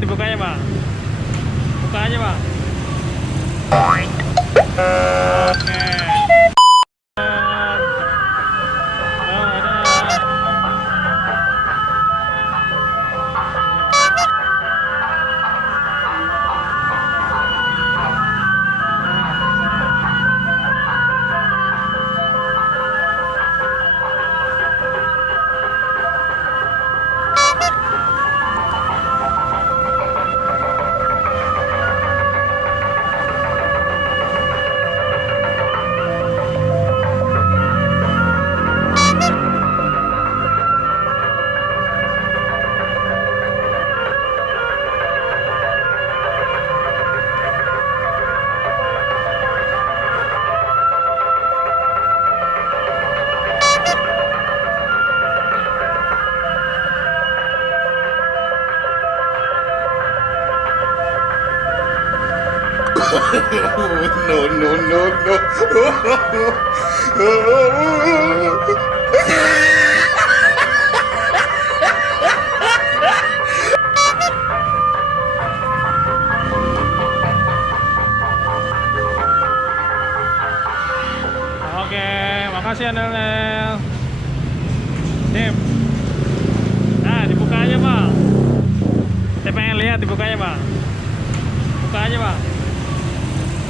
dibukanya bang. Buka aja bang. Oke. No, no, no, no. Oke, makasih ya Nel. Dim. Nah, dibuka aja bang. Saya pengen lihat dibukanya bang. Buka aja bang.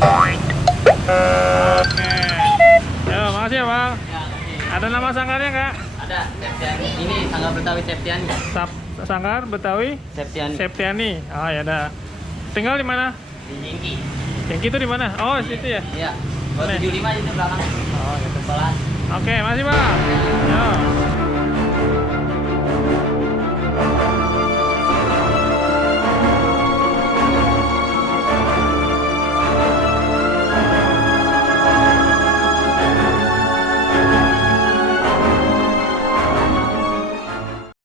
Oke. Yo, makasih ya bang. Ya, Ada nama sanggarnya nggak? ada Septiani. Ini Sanggar Betawi Septiani. Sanggar Betawi Septiani. Septiani. Oh ya ada. Tinggal di mana? Di Jingki. Yang itu di mana? Oh situ ya. Iya. Mana? 75 itu belakang. Oh gitu. Sekolah. Oke, makasih bang. Yo.